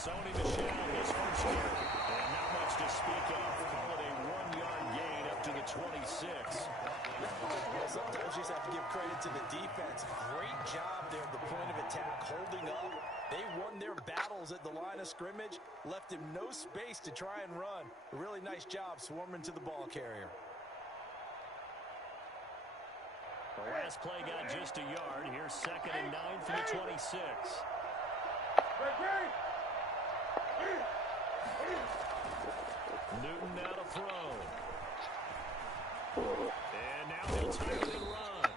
Sony Michel, his first carry. And not much to speak of. Call it a 1-yard gain up to the 26. Well, sometimes you just have to give credit to the defense. Great job there at the point of attack, holding up. They won their battles at the line of scrimmage, left him no space to try and run. A really nice job swarming to the ball carrier. The last play got just a yard. Here's 2nd and 9 for the 26. Newton now to throw. And now he'll time it and run.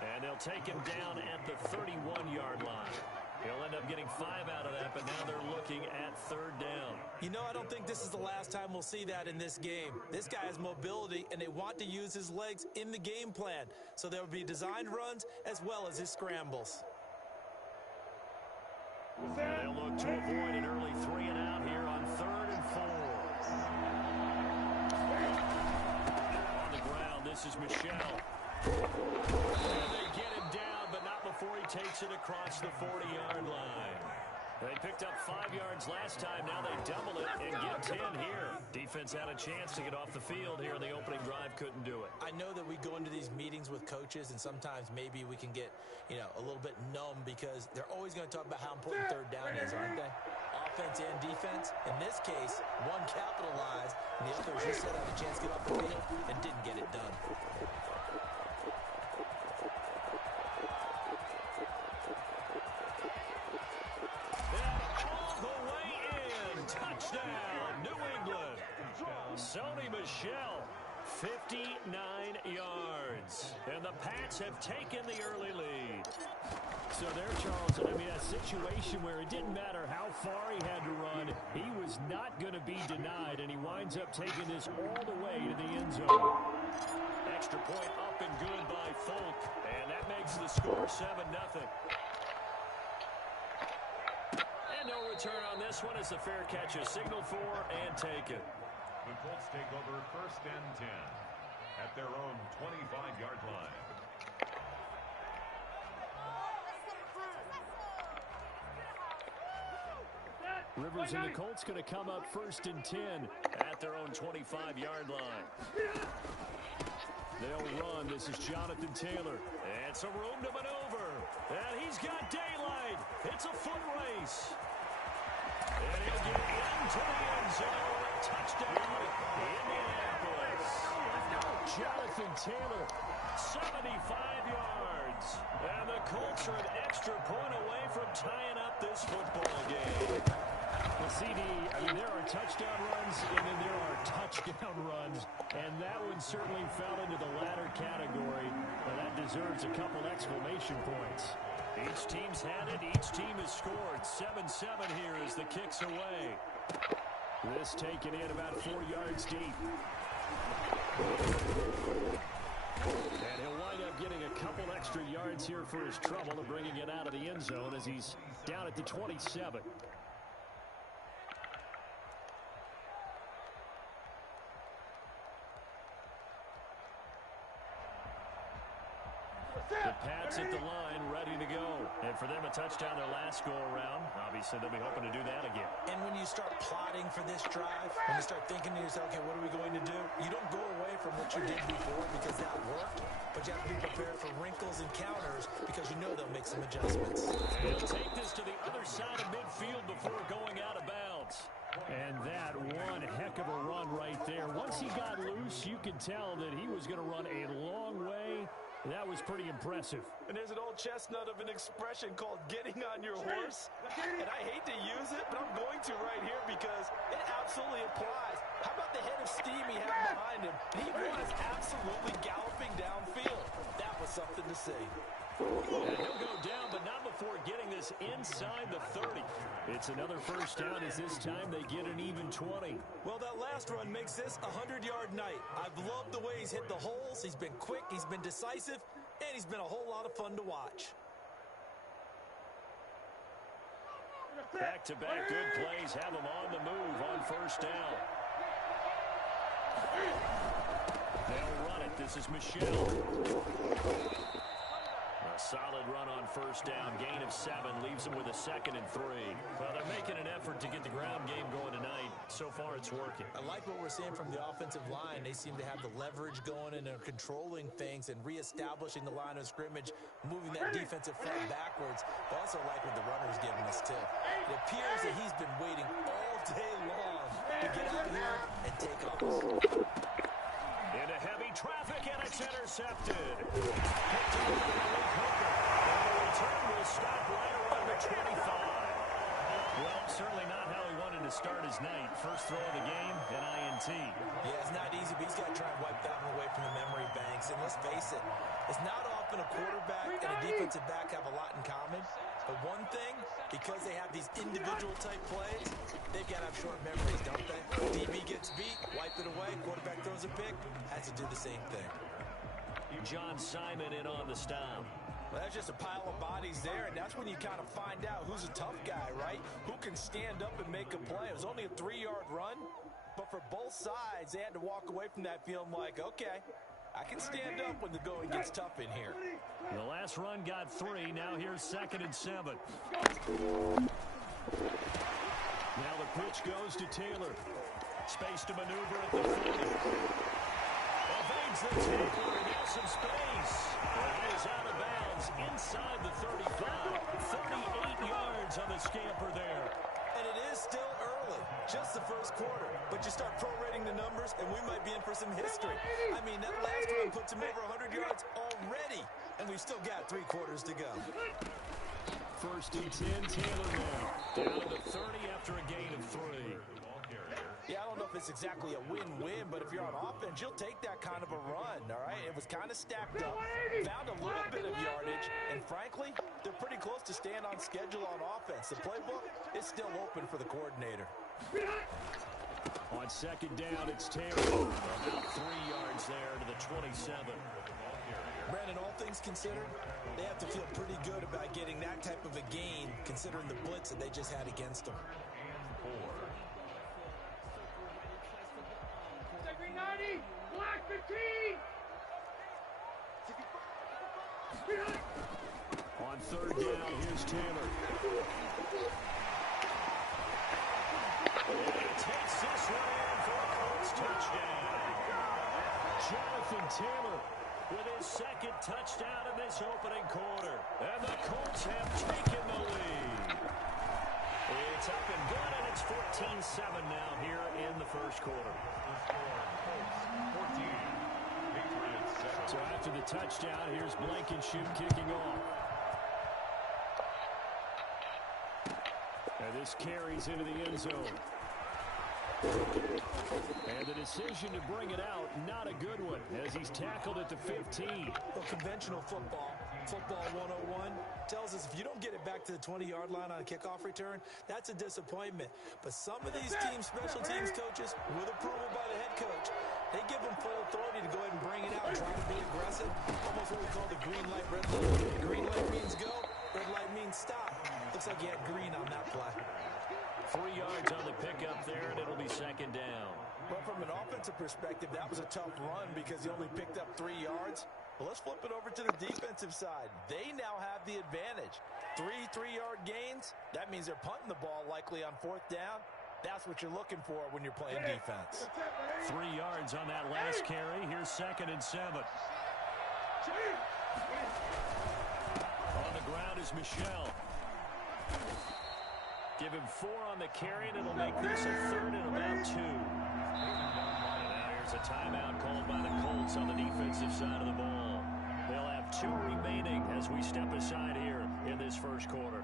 And they'll take him down at the 31-yard line. He'll end up getting 5 out of that, but now they're looking at 3rd down. You know, I don't think this is the last time we'll see that in this game. This guy has mobility, and they want to use his legs in the game plan. So there will be designed runs as well as his scrambles. They'll look to avoid an early 3 and out here on 3rd and 4. On the ground, this is Michel. And they get him down, but not before he takes it across the 40-yard line. They picked up 5 yards last time. Now they double it and get 10 here. Defense had a chance to get off the field here in the opening drive. Couldn't do it. I know that we go into these meetings with coaches, and sometimes maybe we can get, a little bit numb because they're always going to talk about how important 3rd down is, aren't they? Offense and defense. In this case, one capitalized, and the other just had a chance to get off the field and didn't get it done. Touchdown, New England. Sony Michel, 59 yards. And the Pats have taken the early lead. So there, Charles, a situation where it didn't matter how far he had to run. He was not going to be denied, and he winds up taking this all the way to the end zone. Extra point up and good by Folk. And that makes the score 7-0. No return on this one as the fair catch is signaled for and taken. The Colts take over 1st and 10 at their own 25-yard line. Rivers and the Colts going to come up 1st and 10 at their own 25-yard line. They'll run. This is Jonathan Taylor. And some room to maneuver. And he's got daylight. It's a foot race. And he'll get into the end zone. Touchdown, Indianapolis. Jonathan Taylor, 75 yards. And the Colts are an extra point away from tying up this football game. Well, CD, there are touchdown runs, and then there are touchdown runs. And that one certainly fell into the latter category. Well, that deserves a couple exclamation points. Each team's had it. Each team has scored. 7-7 here as the kick's away. This taken in about 4 yards deep. And he'll wind up getting a couple extra yards here for his trouble and bringing it out of the end zone as he's down at the 27. The Pats at the line, ready to go. And for them, a touchdown their last go-around. Obviously, they'll be hoping to do that again. And when you start plotting for this drive, when you start thinking to yourself, okay, what are we going to do? You don't go away from what you did before because that worked, but you have to be prepared for wrinkles and counters because you know they'll make some adjustments. And he'll take this to the other side of midfield before going out of bounds. And that one heck of a run right there. Once he got loose, you could tell that he was going to run a long way. That was pretty impressive. And there's an old chestnut of an expression called getting on your horse. And I hate to use it, but I'm going to right here because it absolutely applies. How about the head of steam he had behind him? He was absolutely galloping downfield. That was something to see. And he'll go down, but not before getting this inside the 30. It's another first down as this time they get an even 20. Well, that last run makes this a 100-yard night. I've loved the way he's hit the holes. He's been quick, he's been decisive, and he's been a whole lot of fun to watch. Back-to-back good plays have him on the move on first down. They'll run it. This is Michel. A solid run on first down. Gain of 7 leaves them with a 2nd and 3. Well, they're making an effort to get the ground game going tonight. So far, it's working. I like what we're seeing from the offensive line. They seem to have the leverage going, and they're controlling things and reestablishing the line of scrimmage, moving that defensive front backwards. I also like what the runner's giving us, too. It appears that he's been waiting all day long to get out here and take off. Into heavy traffic, and it's intercepted. The return will stop right around the 25. Well, certainly not how he wanted to start his night. First throw of the game, an INT. Yeah, it's not easy, but he's got to try and wipe that one away from the memory banks. And let's face it, it's not often a quarterback and a defensive back have a lot in common. But one thing, because they have these individual-type plays, they've got to have short memories, don't they? DB gets beat, wipe it away, quarterback throws a pick, has to do the same thing. John Simon in on the stop. Well, that's just a pile of bodies there, and that's when you kind of find out who's a tough guy, right? Who can stand up and make a play. It was only a 3-yard run, but for both sides, they had to walk away from that feeling like, okay, I can stand up when the going gets tough in here. The last run got 3. Now here's 2nd and 7. Now the pitch goes to Taylor. Space to maneuver at the 40. Evades the tackler, and now some space. But he is out of bounds inside the 35. 38 yards on the scamper there. And it is still early, just the first quarter. But you start prorating the numbers, and we might be in for some history. I mean, that last run puts him over 100 yards already, and we've still got 3 quarters to go. First and 10, Taylor now. Down to the 30 after a gain of 3. Yeah, I don't know if it's exactly a win-win, but if you're on offense, you'll take that kind of a run, all right? It was kind of stacked up, found a little bit of yardage, and frankly, they're pretty close to staying on schedule on offense. The playbook is still open for the coordinator. On 2nd down, it's Taylor. About 3 yards there to the 27. Brandon, all things considered, they have to feel pretty good about getting that type of a gain, considering the blitz that they just had against them. Black 15! On 3rd down, here's Taylor. And he takes this one in for a Colts touchdown. Jonathan Taylor with his 2nd touchdown in this opening quarter. And the Colts have taken the lead. It's up and good, and it's 14-7 now here in the first quarter. So after the touchdown, here's Blankenship kicking off. And this carries into the end zone. And the decision to bring it out, not a good one, as he's tackled at the 15. Well, conventional football 101, tells us if you don't get it back to the 20-yard line on a kickoff return, that's a disappointment. But some of these teams, special teams coaches, with approval by the head coach, they give them full authority to go ahead and bring it out and try to be aggressive. Almost what we call the green light, red light. Green light means go, red light means stop. Looks like you had green on that play. 3 yards on the pickup there, and it'll be 2nd down. But from an offensive perspective, that was a tough run because he only picked up 3 yards. But let's flip it over to the defensive side. They now have the advantage. 3 3-yard gains, that means they're punting the ball likely on 4th down. That's what you're looking for when you're playing defense. 3 yards on that last carry. Here's 2nd and 7. On the ground is Michelle. Give him 4 on the carry, and it'll make this a 3rd and about 2. And now here's a timeout called by the Colts on the defensive side of the ball. They'll have 2 remaining as we step aside here in this first quarter.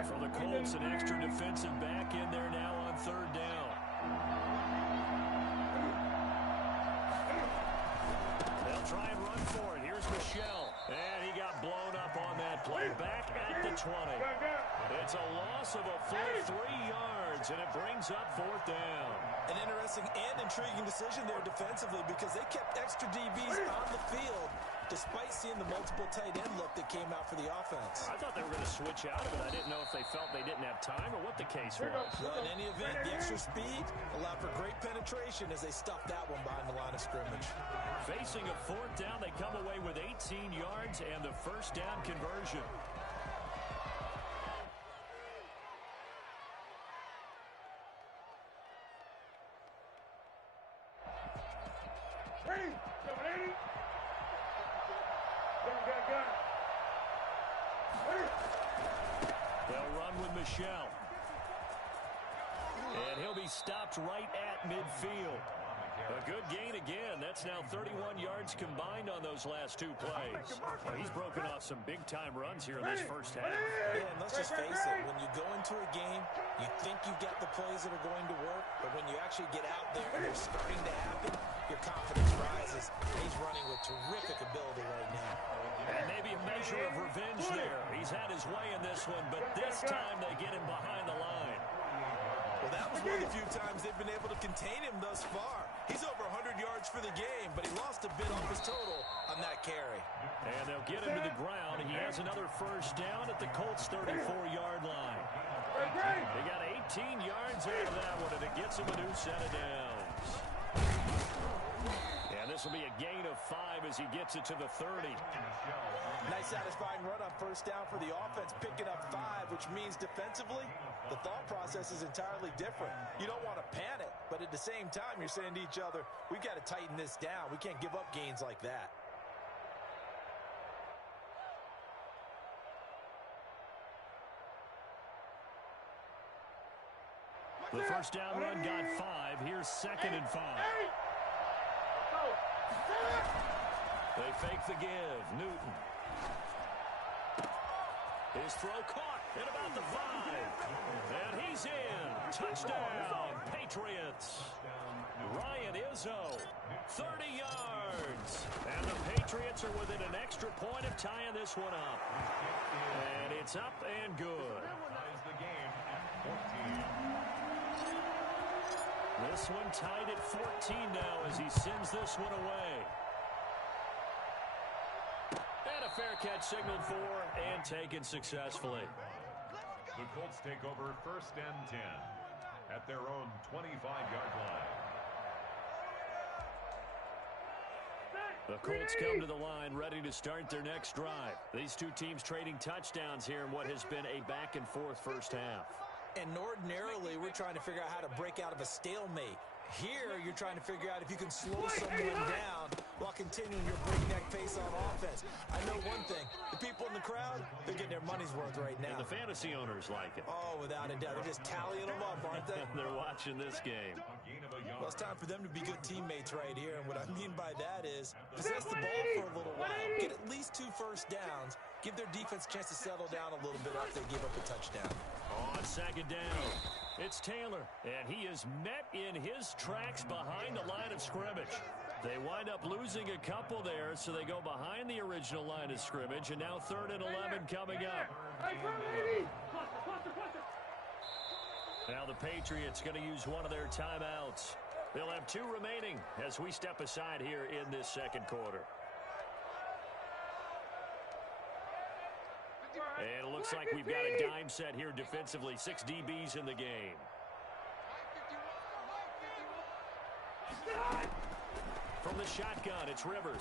For the Colts, an extra defensive back in there now on 3rd down. They'll try and run for it. Here's Michelle. And he got blown up on that play. Back at the 20. It's a loss of a full 3 yards, and it brings up 4th down. An interesting and intriguing decision there defensively because they kept extra DBs on the field despite seeing the multiple tight end look that came out for the offense. I thought they were going to switch out of it. I didn't know if they felt they didn't have time or what the case was. Well, in any event, the extra speed allowed for great penetration as they stuffed that one behind the line of scrimmage. Facing a fourth down, they come away with 18 yards and the first down conversion. They'll run with Michelle. And he'll be stopped right at midfield. A good gain again. That's now 31 yards combined on those last two plays. Well, he's broken off some big-time runs here in this first half. Yeah, and let's just face it. When you go into a game, you think you've got the plays that are going to work, but when you actually get out there and they're starting to happen, your confidence rises. He's running with terrific ability right now. And maybe a measure of revenge there. He's had his way in this one, but this time they get him behind the line. Well, that was one of the few times they've been able to contain him thus far. He's over 100 yards for the game, but he lost a bit off his total on that carry. And they'll get him to the ground. He has another first down at the Colts' 34-yard line. They got 18 yards out of that one, and it gets him a new set of downs. And this will be a gain of 5 as he gets it to the 30. Nice satisfying run on first down for the offense, picking up 5, which means defensively, the thought process is entirely different. You don't want to panic, but at the same time, you're saying to each other, we've got to tighten this down. We can't give up gains like that. The first down run got 5. Here's 2nd and 5. They fake the give. Newton. His throw caught at about the 5. And he's in. Touchdown, Patriots. Ryan Izzo, 30 yards. And the Patriots are within an extra point of tying this one up. And it's up and good. This one tied at 14 now as he sends this one away. And a fair catch signaled for and taken successfully. The Colts take over 1st and 10 at their own 25-yard line. The Colts come to the line ready to start their next drive. These two teams trading touchdowns here in what has been a back-and-forth first half. And ordinarily, we're trying to figure out how to break out of a stalemate. Here, you're trying to figure out if you can slow someone down while continuing your breakneck pace on offense. I know one thing. The people in the crowd, they're getting their money's worth right now. And the fantasy owners like it. Oh, without a doubt. They're just tallying them up, aren't they? They're watching this game. Well, it's time for them to be good teammates right here. And what I mean by that is possess the ball for a little while. Get at least 2 first downs. Give their defense a chance to settle down a little bit after they give up a touchdown. On 2nd down, it's Taylor, and he is met in his tracks behind the line of scrimmage. They wind up losing a couple there, so they go behind the original line of scrimmage, and now 3rd and 11 coming up. Now the Patriots going to use one of their timeouts. They'll have 2 remaining as we step aside here in this second quarter. And it looks like we've got a dime set here defensively. 6 DBs in the game. From the shotgun, it's Rivers.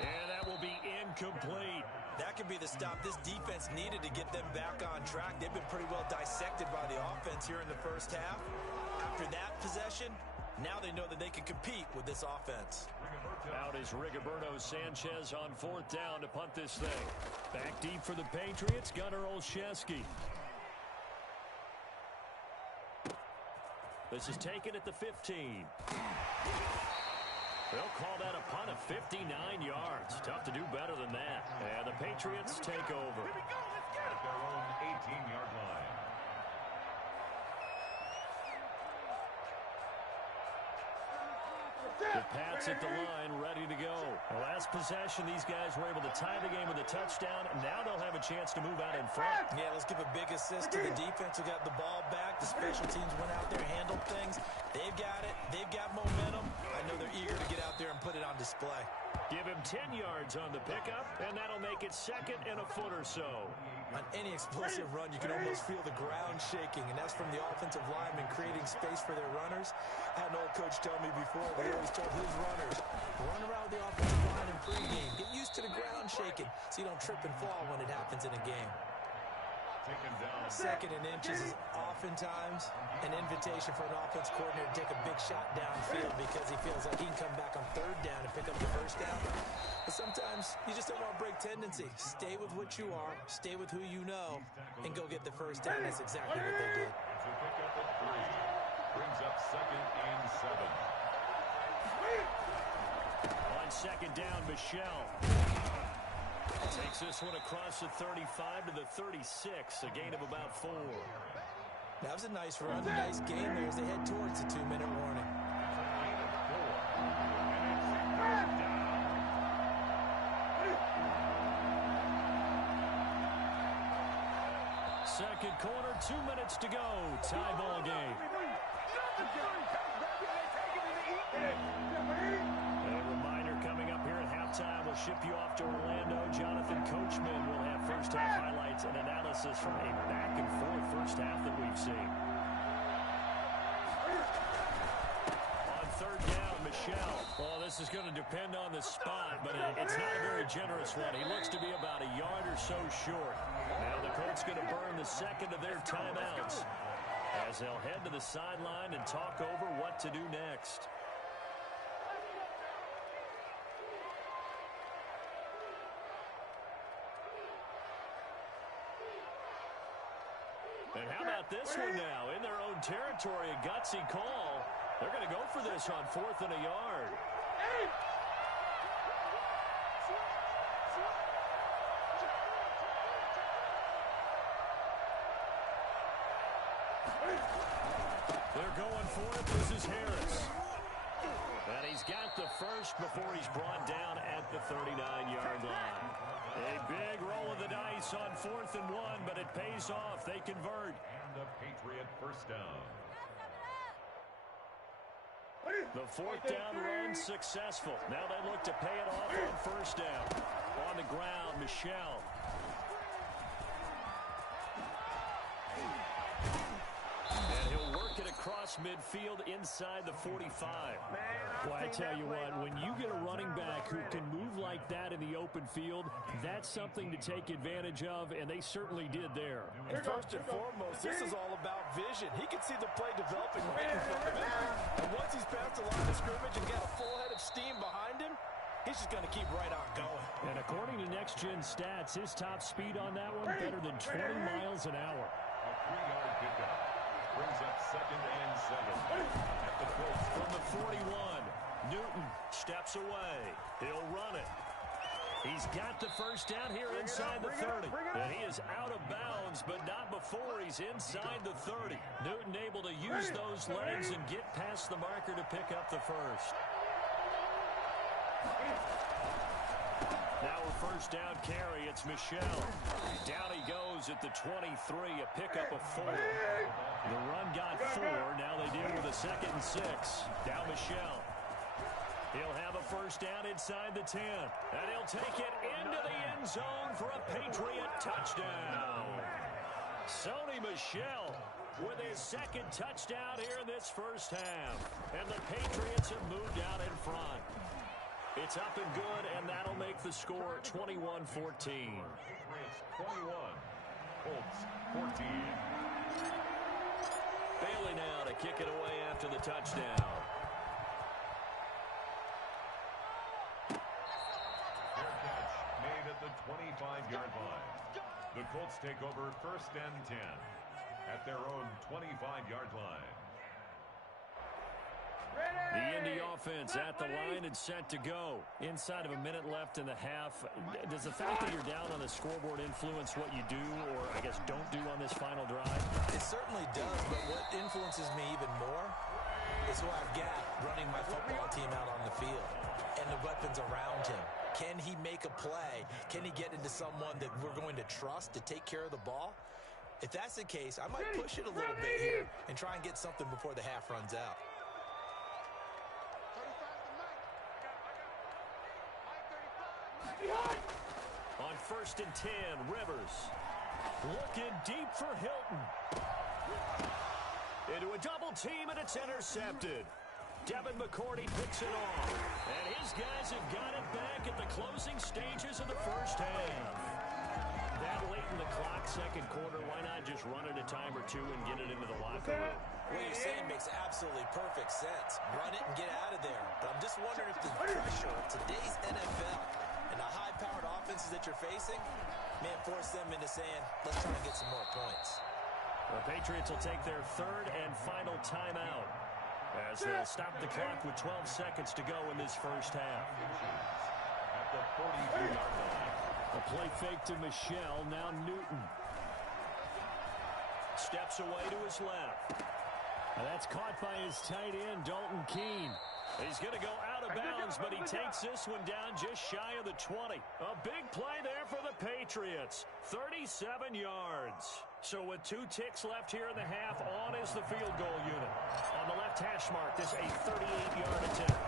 And that will be incomplete. That could be the stop this defense needed to get them back on track. They've been pretty well dissected by the offense here in the first half. After that possession, now they know that they can compete with this offense. Out is Rigoberto Sanchez on 4th down to punt this thing. Back deep for the Patriots, Gunnar Olszewski. This is taken at the 15. They'll call that a punt of 59 yards. Tough to do better than that. And the Patriots take over. At their own 18-yard line. The Pats at the line, ready to go. The last possession, these guys were able to tie the game with a touchdown, and now they'll have a chance to move out in front. Yeah, let's give a big assist to the defense who got the ball back. The special teams went out there, handled things. They've got it. They've got momentum. I know they're eager to get out there and put it on display. Give him 10 yards on the pickup, and that'll make it second and a foot or so. On any explosive run, you can almost feel the ground shaking, and that's from the offensive linemen creating space for their runners. I had an old coach tell me before, they always told his runners, run around the offensive line in pregame. Get used to the ground shaking so you don't trip and fall when it happens in a game. Second and inches is oftentimes an invitation for an offense coordinator to take a big shot downfield because he feels like he can come back on third down and pick up the first down. But sometimes you just don't want to break tendency. Stay with what you are, stay with who you know, and go get the first down. That's exactly what they did. To pick up at 3. Brings up second and 7. On second down, Michelle takes this one across the 35 to the 36, a gain of about 4. That was a nice run, a nice game there as they head towards the 2-minute warning. Second quarter, 2 minutes to go. Tie ball game. A reminder coming up here at halftime. We'll ship you off to Orlando. Jonathan Coachman will have first half highlights and analysis from a back and forth first half that we've seen. On third down, Michelle. Well, this is going to depend on the spot, but it's not a very generous one. He looks to be about a yard or so short. Now the Colts going to burn the second of their timeouts as they'll head to the sideline and talk over what to do next. And how about this one now? In their own territory, a gutsy call. They're going to go for this on 4th and a yard. They're going for it. This is Harris. And he's got the first before he's brought down at the 39-yard line. A big roll of the dice on 4th and 1, but it pays off. They convert. And a Patriot first down. The 4th down run successful. Now they look to pay it off on first down. On the ground, Michelle. And he'll work it across midfield inside the 45. Well, I tell you what, when you get a running back who can move like that in the open field, that's something to take advantage of, and they certainly did there. And first and foremost, this is all about vision. He can see the play developing right in front of him. And once he's past the line of scrimmage and got a full head of steam behind him, he's just going to keep right on going. And according to Next Gen Stats, his top speed on that one, better than 20 miles an hour. A 3-yard pickup. Brings up second and 7. At the Colts. From the 41, Newton steps away. He'll run it. He's got the first down here inside the 30. And he is out of bounds, but not before he's inside the 30. Newton able to use those legs and get past the marker to pick up the first. Now a first down carry, it's Michelle. Down he goes at the 23, a pickup of 4. The run got 4, now they deal with a 2nd and 6. Now Michelle. He'll have a first down inside the 10. And he'll take it into the end zone for a Patriot touchdown. Sony Michel with his 2nd touchdown here in this first half. And the Patriots have moved out in front. It's up and good, and that'll make the score 21-14. Patriots 21. Colts 14. Bailey now to kick it away after the touchdown. Fair catch made at the 25-yard line. The Colts take over first and 10 at their own 25-yard line. The Indy offense at the line and set to go. Inside of a minute left in the half. Does the fact that you're down on the scoreboard influence what you do, or I guess don't do on this final drive? It certainly does, but what influences me even more is who I've got running my football team out on the field and the weapons around him. Can he make a play? Can he get into someone that we're going to trust to take care of the ball? If that's the case, I might push it a little bit here and try and get something before the half runs out. On 1st and 10, Rivers. Looking deep for Hilton. Into a double team, and it's intercepted. Devin McCourty picks it off. And his guys have got it back at the closing stages of the first half. That late in the clock, second quarter, why not just run it a time or two and get it into the locker room? What you're saying makes absolutely perfect sense. Run it and get out of there. But I'm just wondering if the pressure of today's NFL and the high-powered offenses that you're facing may force them into saying, let's try and get some more points. The Patriots will take their third and final timeout as they'll stop the clock with 12 seconds to go in this first half. At the 43-yard line. A play fake to Michelle, now Newton. Steps away to his left. And that's caught by his tight end, Dalton Keene. He's going to go out of bounds, but he takes this one down just shy of the 20. A big play there for the Patriots. 37 yards. So with 2 ticks left here in the half, on is the field goal unit. On the left hash mark, this a 38-yard attempt.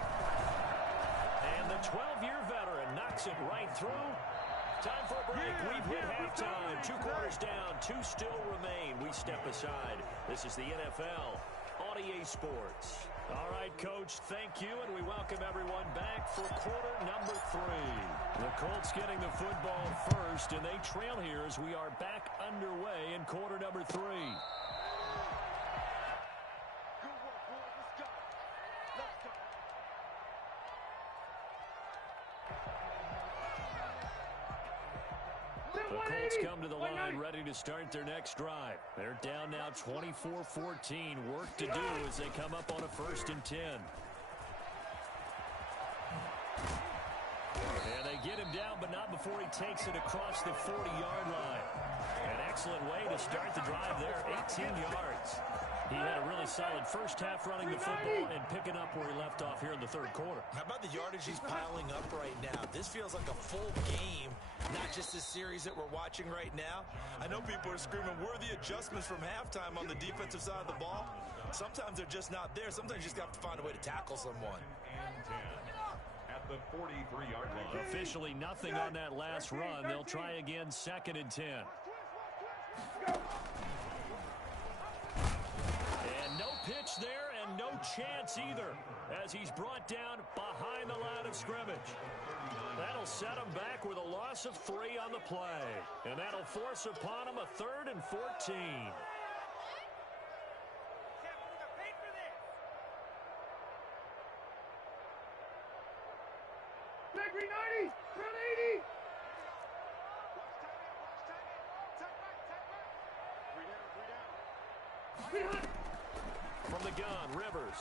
And the 12-year veteran knocks it right through. Time for a break. We've hit halftime. 2 quarters down. 2 still remain. We step aside. This is the NFL on EA Sports. All right, Coach, thank you, and we welcome everyone back for quarter number 3. The Colts getting the football first, and they trail here as we are back underway in quarter number 3. The Colts come to the line ready to start their next drive. They're down now 24-14. Work to do as they come up on a 1st and 10. And they get him down, but not before he takes it across the 40-yard line. An excellent way to start the drive there, 18 yards. He had a really solid first half running the football and picking up where he left off here in the third quarter. How about the yardage he's piling up right now? This feels like a full game, not just this series that we're watching right now. I know people are screaming, worthy adjustments from halftime on the defensive side of the ball. Sometimes they're just not there. Sometimes you just have to find a way to tackle someone. And 10 at the 43-yard line. Officially nothing on that last run. They'll try again, 2nd and 10. And no pitch there and no chance either as he's brought down behind the line of scrimmage. That'll set him back with a loss of 3 on the play. And that'll force upon him a 3rd and 14. Bakery 90, front 80. From the gun, Rivers.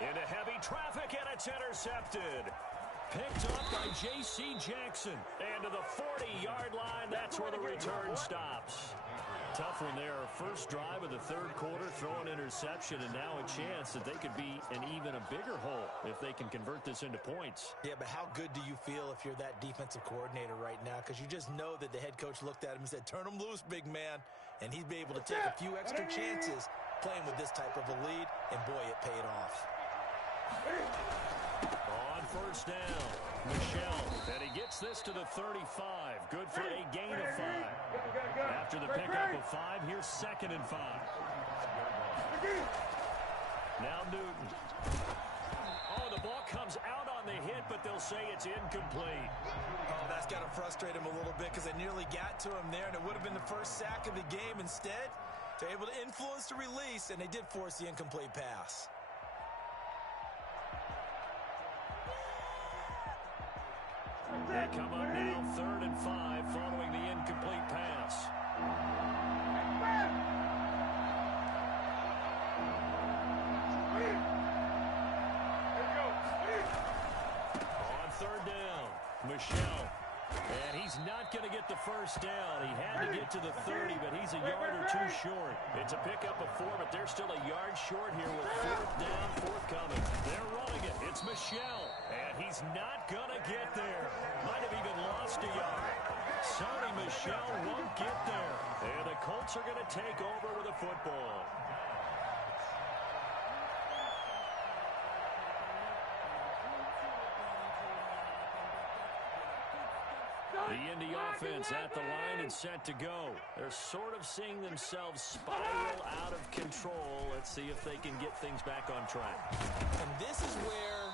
Into heavy traffic, and it's intercepted. Picked up by J.C. Jackson. And to the 40-yard line, that's where the return stops. Tough one there. First drive of the third quarter, throw an interception, and now a chance that they could be in even a bigger hole if they can convert this into points. Yeah, but how good do you feel if you're that defensive coordinator right now? Because you just know that the head coach looked at him and said, turn him loose, big man. And he'd be able to take a few extra chances playing with this type of a lead, and boy, it paid off. On first down, Michelle, and he gets this to the 35. Good for a gain of 5. After the pickup of 5, here's 2nd and 5. Now Newton. Oh, the ball comes out on the hit, but they'll say it's incomplete. Oh, that's got to frustrate him a little bit because they nearly got to him there, and it would have been the first sack of the game. Instead, they're able to influence the release, and they did force the incomplete pass. They come up now 3rd and 5 following the incomplete pass. On 3rd down, Michelle. And he's he's not going to get the first down. He had to get to the 30, but he's a yard or two short. It's a pickup of 4, but they're still a yard short here with 4th down, forthcoming. They're running it. It's Michel, and he's not going to get there. Might have even lost a yard. Sonny Michel won't get there. And the Colts are going to take over with a football. The Indy offense at the line and set to go. They're sort of seeing themselves spiral out of control. Let's see if they can get things back on track. And this is where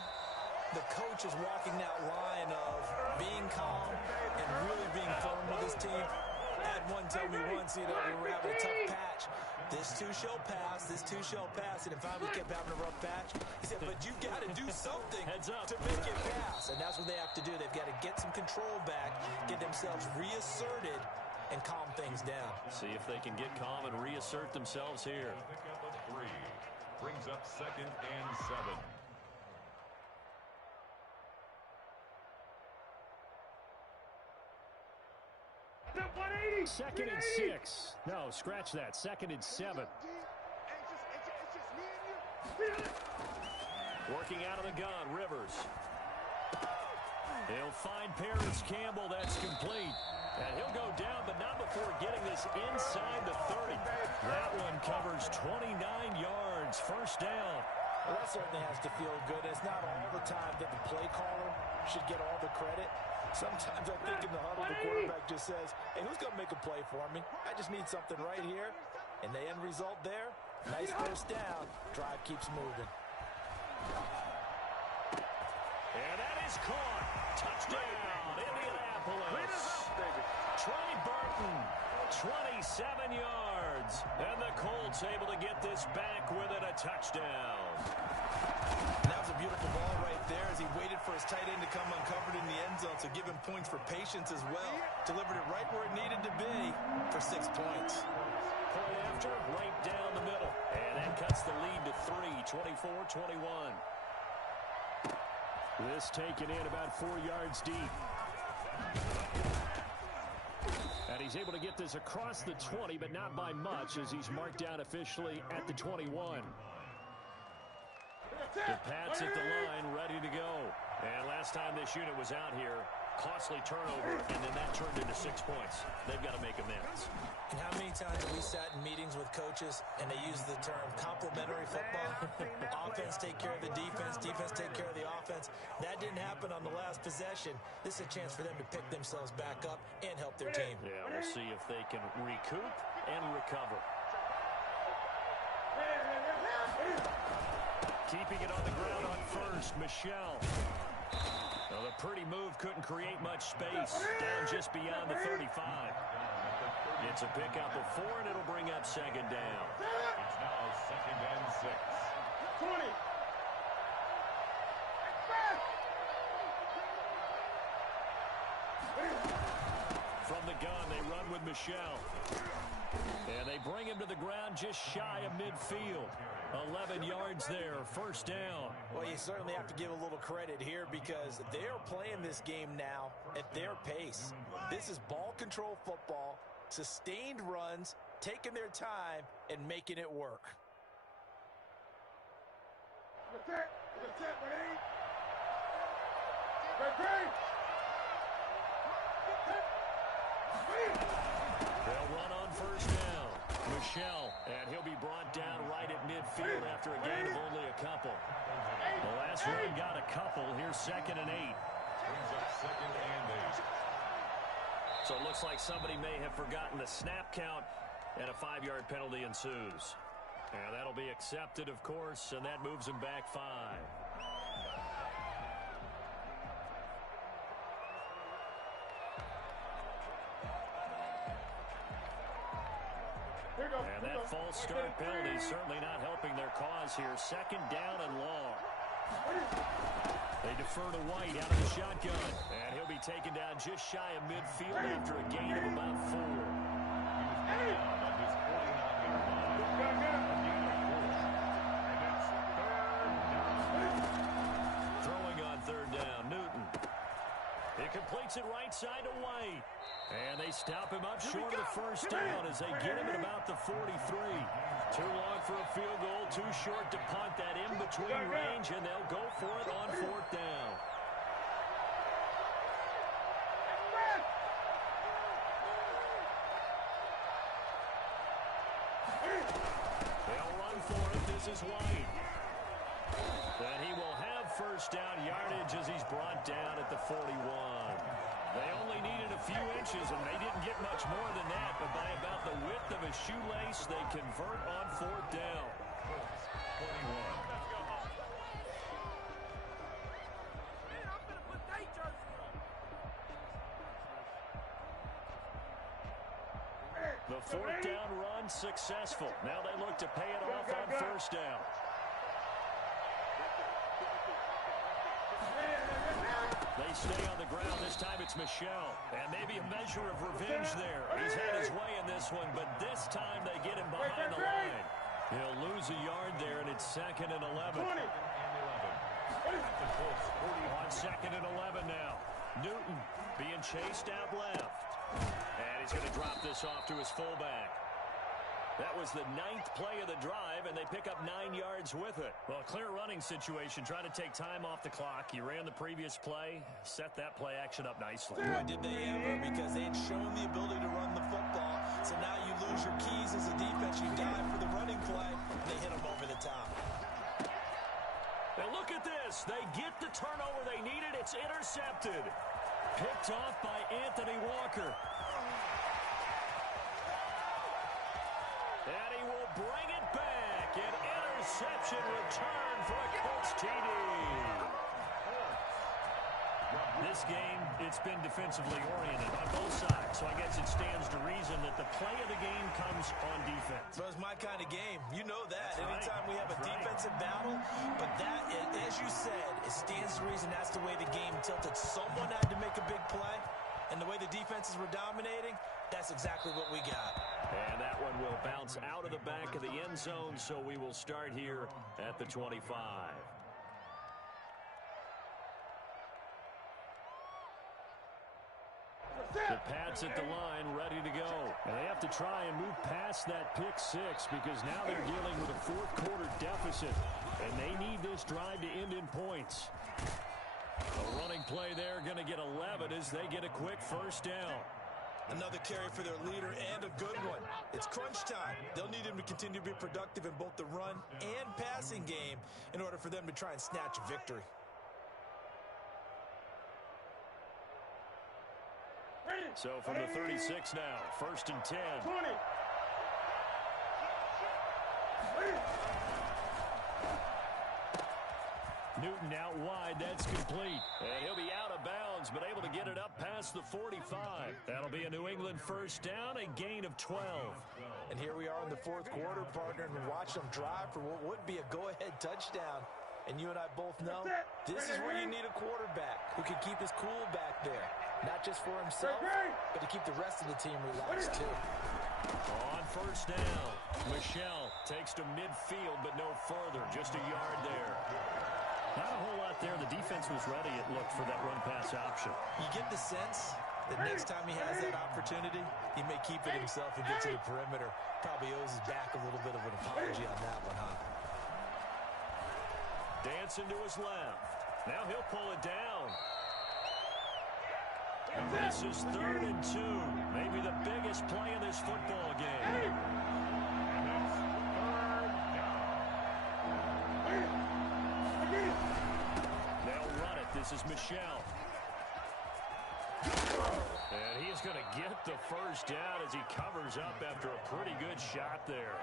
the coach is walking that line of being calm and really being firm with his team. I had one tell me once, we were having a tough patch. This too shall pass, this too shall pass. And finally we kept having a rough patch. He said, but you got to do something to make it pass. And that's what they have to do. They've got to get some control back, get themselves reasserted, and calm things down. See if they can get calm and reassert themselves here. Pickup of 3 brings up 2nd and 7. Second and 6. No, scratch that. 2nd and 7. Working out of the gun, Rivers. He'll find Paris Campbell. That's complete. And he'll go down, but not before getting this inside the 30. That one covers 29 yards. First down. Well, that certainly has to feel good. It's not all the time that the play caller should get all the credit. Sometimes I think in the huddle, the quarterback just says, hey, who's going to make a play for me? I just need something right here. And the end result there, nice first down. Drive keeps moving. And that is caught. Touchdown, Indianapolis. Trey Burton, 27 yards. And the Colts able to get this back with it, a touchdown. And that was a beautiful ball right there as he waited for his tight end to come uncovered in the end zone. So give him points for patience as well. Delivered it right where it needed to be for 6 points. Point after, right down the middle. And that cuts the lead to 3, 24-21. This taken in about 4 yards deep. And he's able to get this across the 20, but not by much as he's marked down officially at the 21. The Pats at the line, ready to go. And last time this unit was out here, costly turnover, and then that turned into 6 points. They've got to make amends. And how many times have we sat in meetings with coaches and they use the term complementary football? Offense take care of the defense, defense take care of the offense. That didn't happen on the last possession. This is a chance for them to pick themselves back up and help their team. Yeah, we'll see if they can recoup and recover. Keeping it on the ground on first, Michel. Now, the pretty move couldn't create much space. Down just beyond the 35. It's a pickup of 4, and it'll bring up 2nd down. It's now 2nd and 6. 20. From the gun, they run with Michel. And they bring him to the ground just shy of midfield. 11 yards there, first down. Well, you certainly have to give a little credit here because they're playing this game now at their pace. This is ball control football, sustained runs, taking their time, and making it work. They'll run on first down. Michel, and he'll be brought down right at midfield after a gain of only a couple. The last run got a couple. Here's 2nd and 8. Brings up 2nd and 8. So it looks like somebody may have forgotten the snap count, and a 5-yard penalty ensues. And that'll be accepted, of course, and that moves him back 5. And that false start penalty certainly not helping their cause here. 2nd down and long. They defer to White out of the shotgun. And he'll be taken down just shy of midfield after a gain of about 4. Throwing on 3rd down, Newton. Incomplete takes it right side to White. And they stop him up short of the first down as they get him at about the 43. Too long for a field goal, too short to punt that in-between range, and they'll go for it on fourth down. They'll run for it. This is White. And he will have first down yardage as he's brought down at the 41. They only needed a few inches, and they didn't get much more than that, but by about the width of a shoelace, they convert on fourth down. 21. The fourth down run successful. Now they look to pay it off on first down. They stay on the ground. This time it's Michel. And maybe a measure of revenge there. He's had his way in this one, but this time they get him behind the line. He'll lose a yard there, and it's 2nd and 11. On 2nd and 11 now. Newton being chased out left. And he's going to drop this off to his fullback. That was the 9th play of the drive, and they pick up 9 yards with it. Well, clear running situation. Try to take time off the clock. You ran the previous play, set that play action up nicely. Boy, did they ever, because they had shown the ability to run the football. So now you lose your keys as a defense. You dive for the running play, and they hit them over the top. And look at this. They get the turnover they needed. It's intercepted. Picked off by Anthony Walker. And he will bring it back. An interception return for a Colts TD. This game, it's been defensively oriented on both sides, so I guess it stands to reason that the play of the game comes on defense. So it's my kind of game. You know that. Anytime we have a defensive battle, but that, as you said, it stands to reason that's the way the game tilted. Someone had to make a big play, and the way the defenses were dominating, that's exactly what we got. And that one will bounce out of the back of the end zone, so we will start here at the 25. The Pats at the line, ready to go. And they have to try and move past that pick six because now they're dealing with a fourth quarter deficit, and they need this drive to end in points. A running play there, going to get 11 as they get a quick first down. Another carry for their leader and a good one. It's crunch time. They'll need him to continue to be productive in both the run and passing game in order for them to try and snatch a victory. So from the 36 now, 1st and 10. 20. Newton out wide, that's complete. And he'll be out of bounds, but able to get it up past the 45. That'll be a New England first down, a gain of 12. And here we are in the fourth quarter, partner, and watch them drive for what would be a go-ahead touchdown. And you and I both know this is where you need a quarterback who can keep his cool back there. Not just for himself, but to keep the rest of the team relaxed, too. On first down, Michel takes to midfield, but no further, just a yard there. Not a whole lot there. The defense was ready, it looked, for that run-pass option. You get the sense that next time he has that opportunity, he may keep it himself and get to the perimeter. Probably owes his back a little bit of an apology on that one, huh? Dancing to his left. Now he'll pull it down. This is 3rd and 2. Maybe the biggest play in this football game. They'll run it. This is Michel. And he is going to get the first down as he covers up after a pretty good shot there.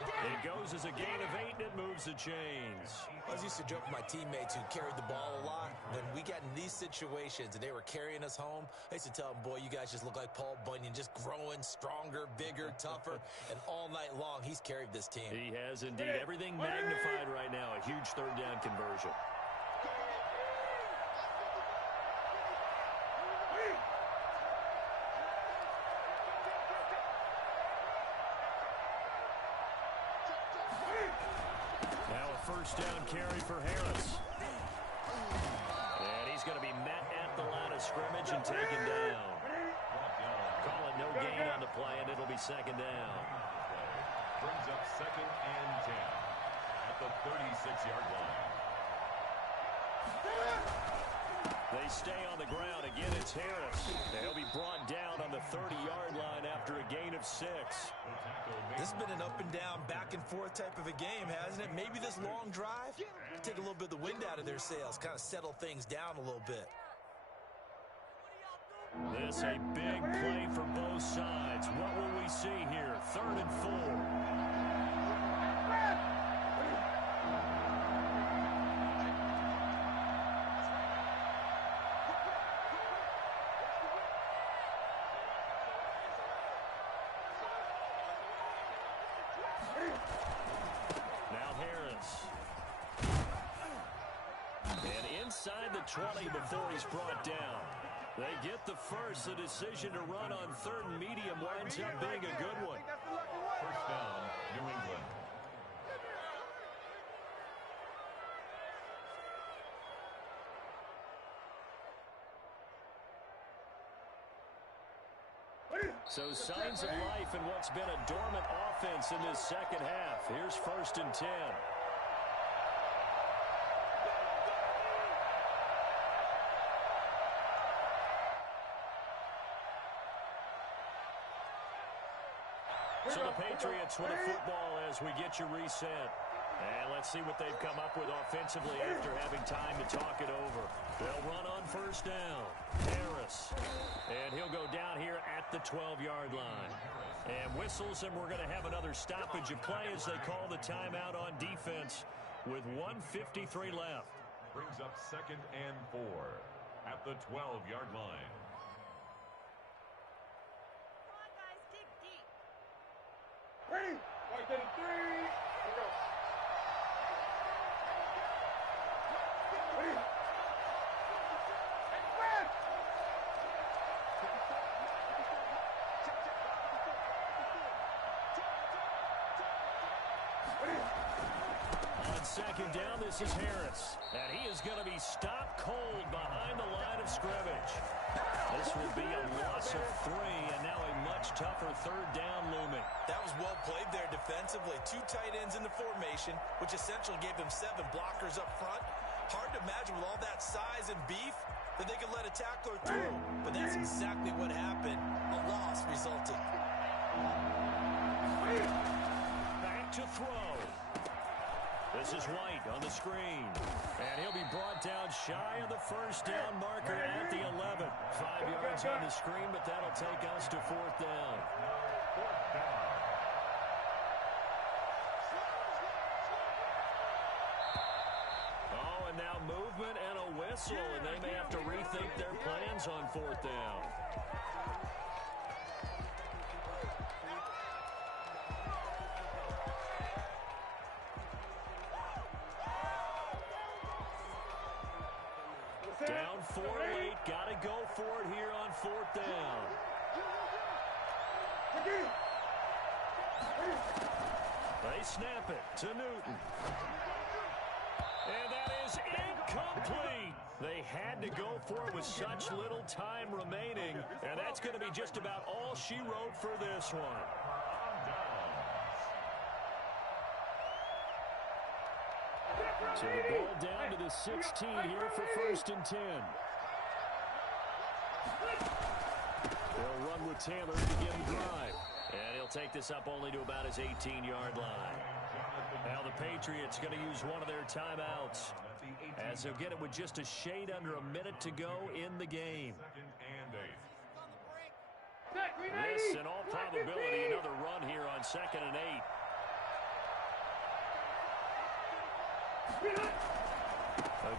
It goes as a gain of 8, and it moves the chains. I was used to joke with my teammates who carried the ball a lot. When we got in these situations and they were carrying us home, I used to tell them, boy, you guys just look like Paul Bunyan, just growing stronger, bigger, tougher. And all night long, he's carried this team. He has indeed. Everything magnified right now. A huge third down conversion. First down carry for Harris. And he's going to be met at the line of of scrimmage and taken down. Call it no gain on the play, and it'll be second down. Brings up 2nd and 10 at the 36-yard line. They stay on the ground. Again, it's Harris. They'll be brought down on the 30-yard line after a gain of 6. This has been an up-and-down, back-and-forth type of a game, hasn't it? Maybe this long drive, take a little bit of the wind out of their sails, kind of settle things down a little bit. This a big play for both sides. What will we see here? 3rd and 4. Now Harris. And inside the 20 before he's brought down. They get the first. The decision to run on 3rd and medium winds up being a good one. First down, New England. So signs of life in what's been a dormant offense in this second half. Here's 1st and 10. So the Patriots with a football as we get you reset. And let's see what they've come up with offensively after having time to talk it over. They'll run on 1st down. Harris. And he'll go down here at the 12-yard line. And whistles, and we're going to have another stoppage of play as they call the timeout on defense with 1:53 left. Brings up 2nd and 4 at the 12-yard line. Ready? 1, 2, 3. Go. Ready? Left. On 2nd down, this is Harris. And he is going to be stopped cold behind the line of scrimmage. This will be a loss of 3, and now a much tougher 3rd down looming. That was well played there defensively. 2 tight ends in the formation, which essentially gave them 7 blockers up front. Hard to imagine with all that size and beef that they could let a tackler through. But that's exactly what happened. A loss resulted. Back to throw. This is White on the screen. And he'll be brought down shy of the 1st down marker at the 11. 5 yards on the screen, but that'll take us to 4th down. Oh, and now movement and a whistle, and they may have to rethink their plans on 4th down. Down 4 late. Got to go for it here on 4th down. They snap it to Newton. And that is incomplete. They had to go for it with such little time remaining. And that's going to be just about all she wrote for this one. So the ball down to the 16 here for 1st and 10. They'll run with Taylor to begin the drive. And he'll take this up only to about his 18-yard line. Now the Patriots going to use one of their timeouts as they'll get it with just a shade under a minute to go in the game. This, in all probability, another run here on 2nd and 8.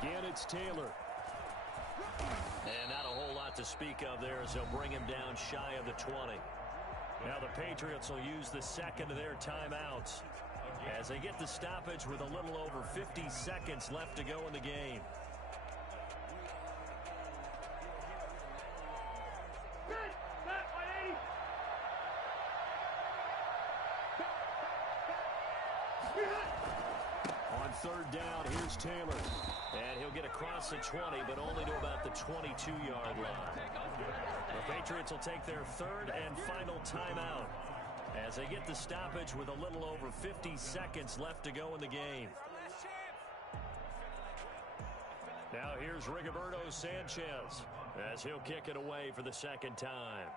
Again, it's Taylor. And not a whole lot to speak of there as they'll bring him down shy of the 20. Now the Patriots will use the 2nd of their timeouts as they get the stoppage with a little over 50 seconds left to go in the game. On third down. Here's Taylor. And he'll get across the 20, but only to about the 22-yard line. The Patriots will take their third and final timeout as they get the stoppage with a little over 50 seconds left to go in the game. Now here's Rigoberto Sanchez as he'll kick it away for the second time.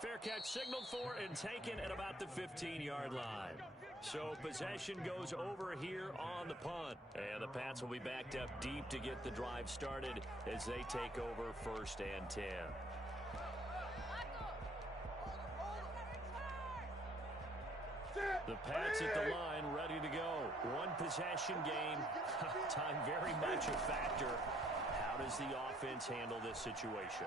Fair catch signaled for and taken at about the 15-yard line. So possession goes over here on the punt. And the Pats will be backed up deep to get the drive started as they take over 1st and 10. The Pats at the line ready to go. One possession game. Time very much a factor. How does the offense handle this situation?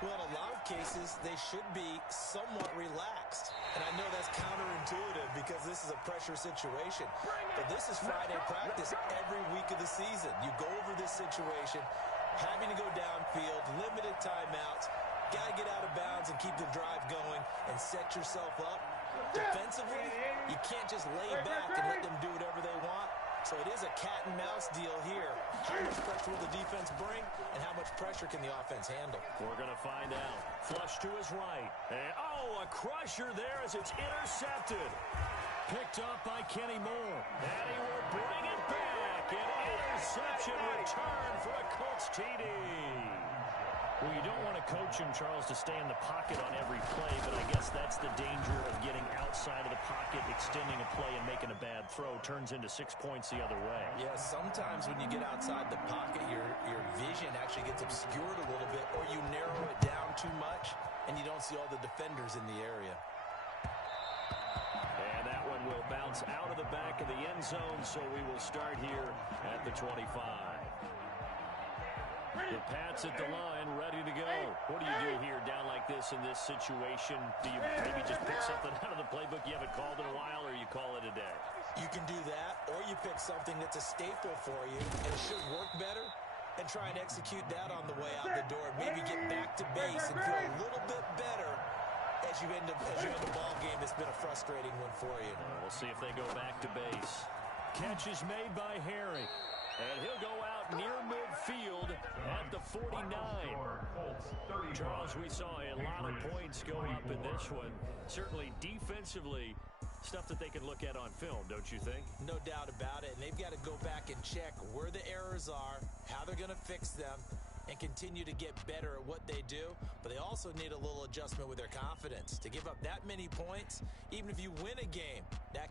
Well, in a lot of cases, they should be somewhat relaxed. And I know that's counterintuitive because this is a pressure situation. But this is Friday practice every week of the season. You go over this situation, having to go downfield, limited timeouts, got to get out of bounds and keep the drive going and set yourself up. Defensively, you can't just lay back and let them do whatever they want. So it is a cat-and-mouse deal here. How much pressure will the defense bring, and how much pressure can the offense handle? We're going to find out. Flush to his right. And, a crusher there as it's intercepted. Picked up by Kenny Moore. And he will bring it back. An interception return for a Colts TD. Well, you don't want to coach him, Charles, to stay in the pocket on every play, but I guess that's the danger of getting outside of the pocket, extending a play, and making a bad throw. Turns into 6 points the other way. Yeah, sometimes when you get outside the pocket, your vision actually gets obscured a little bit, or you narrow it down too much, and you don't see all the defenders in the area. And that one will bounce out of the back of the end zone, so we will start here at the 25. The Pats at the line, ready to go. What do you do here down like this in this situation? Do you maybe just pick something out of the playbook you haven't called in a while, or you call it a day? You can do that, or you pick something that's a staple for you and should work better and try and execute that on the way out the door. Maybe get back to base and feel a little bit better as you end the ball game. It's been a frustrating one for you. We'll see if they go back to base. Catch is made by Harry. And he'll go out near midfield at the 49. Charles, we saw a lot of points go up in this one. Certainly defensively, stuff that they can look at on film, don't you think? No doubt about it. And they've got to go back and check where the errors are, how they're going to fix them, and continue to get better at what they do. But they also need a little adjustment with their confidence. To give up that many points, even if you win a game, that can